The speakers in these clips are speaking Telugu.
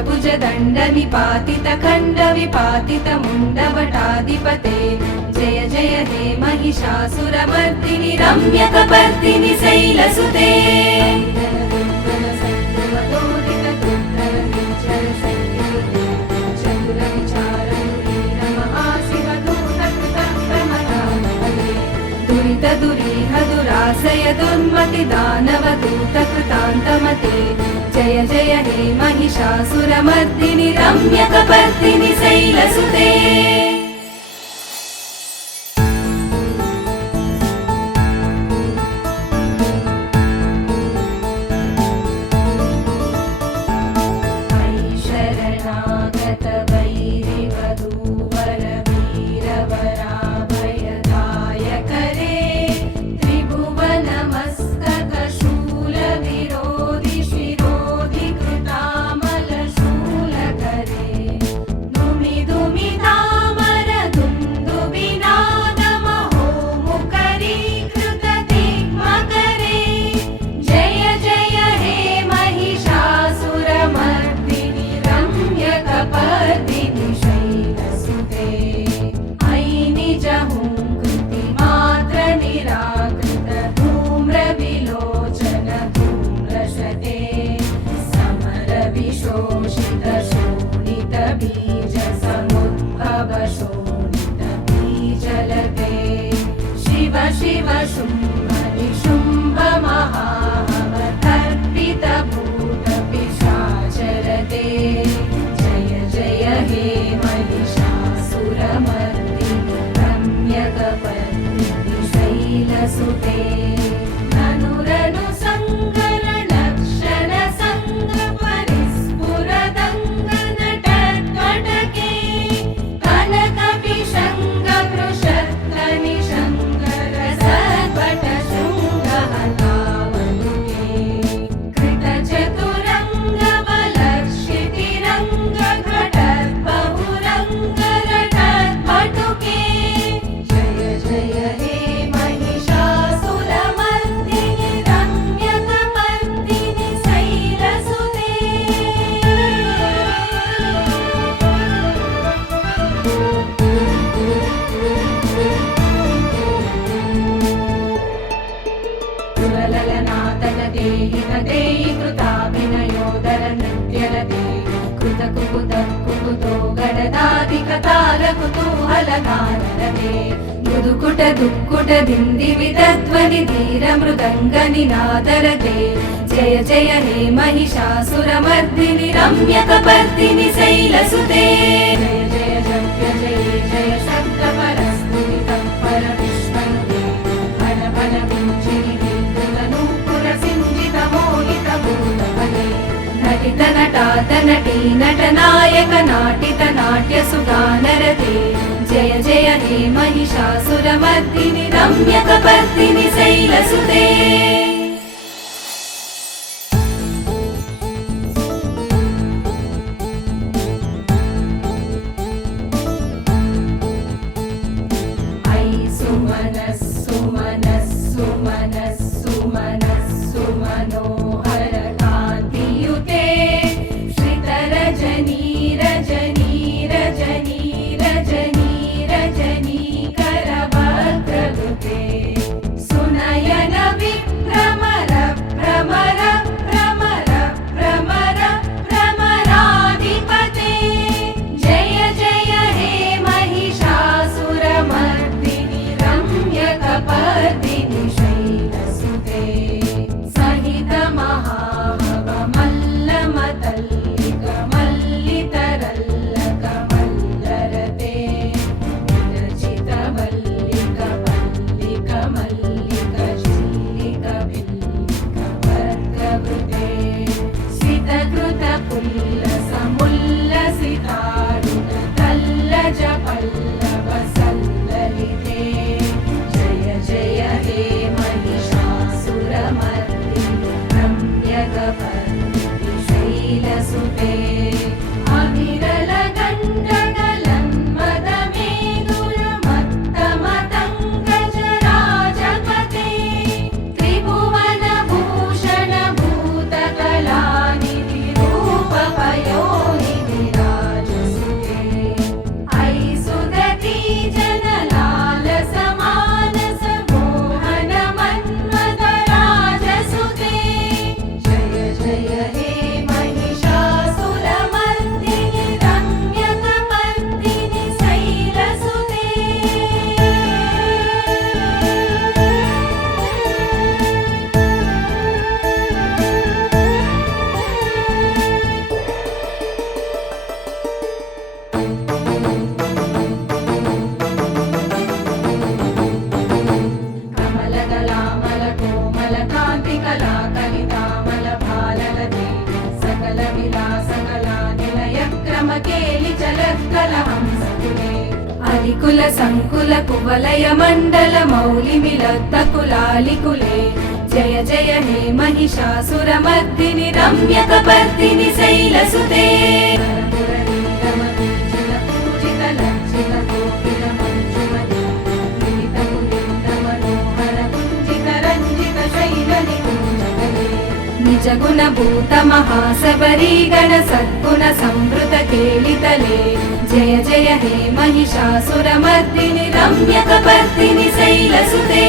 भुज दण्ड निपातित खण्ड विपातित मुण्डवटाधिपते जय जय हे महिषासुरमर्दिनि रम्यकपर्दिनि शैलसुते दुरीह दुराशय दुर्मति दानव दूत कृतान्तमते जय जय हे महिषासुरमर्दिनि रम्यकपर्दिनि शैलसुते शिव शुम्भ निशुम्भ महामतर्पित भूत पिशाचरते जय जय हे महिषासुरमर्दिनि रम्यकपर्दिनि शैलसुते धनुरनु संकर लक्षण संग परिस्फुरदङ्गन टट्कटके कनक विशङ्ग वृषत्त निशङ्ग मुदुकुट दुक्कुट दिन्दि विदध्वनि धीर मृदङ्ग निनादरते जय जय हे महिषासुरमर्दिनि रम्यकपर्दिनि शैलसुते जय जय जप्य जय जय शब्द परस्तुति तत्पर विश्वन्ते फल फल विञ्चिनि विद्युतनूपुर सिञ्जित मोहित भूतपदे नटित नटात नटी नटनायक नाटित नाट्य सुगानरते जय जय हे महिषासुरमर्दिनि रम्यकपर्दिनि शैलसुते सुनयन विभ्र కుల సంకుల కువలయ మండల మౌలిమిలత్త కులాలికులే జయ జయ హే మహిషాసురమర్దిని రమ్యకపర్దిని శైలసుతే నిజగుణ భూత మహాశబరీ గణ సద్గుణ సంవృత కేళితలే జయ జయ హే మహిషాసురమర్దిని రమ్యకపర్దిని శైలసుతే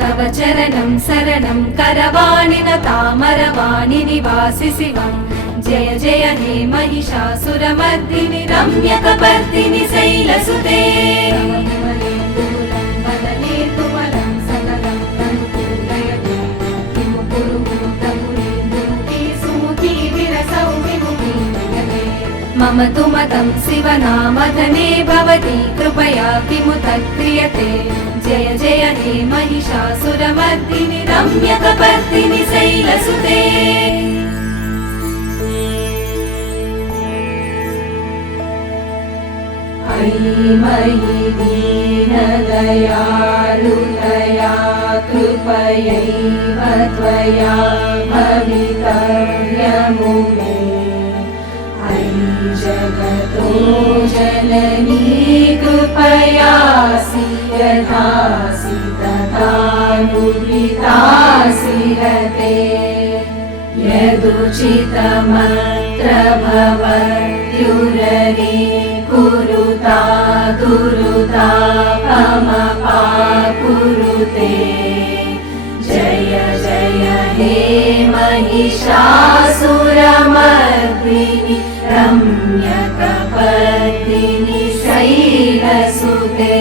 తవ చరణం శరణం కరవాణిన తామరవాణి నివాసి శివం జయ జయ హే మహిషాసురమర్దిని రమ్యకపర్దిని శైలసుతే మమ తు మతం శివనామధనే భవతి కృపయా కిముత క్రియతే జయ జయ హే మహిషాసురమర్దిని రమ్యకపర్దిని శైలసుతే మయి దీనదయాళుతయా కృపయైవ త్వయా భవితవ్యము మే జగతో జననీ కృపయాసి యథాసి తథానువితాసి రతే యదుచితమత్ర భవత్యురరి కురుతా దురుతాపమపాకురుతే జయ జయ హే మహిషాసురమర్దిని రమ్యకపర్దిని శైలసుతే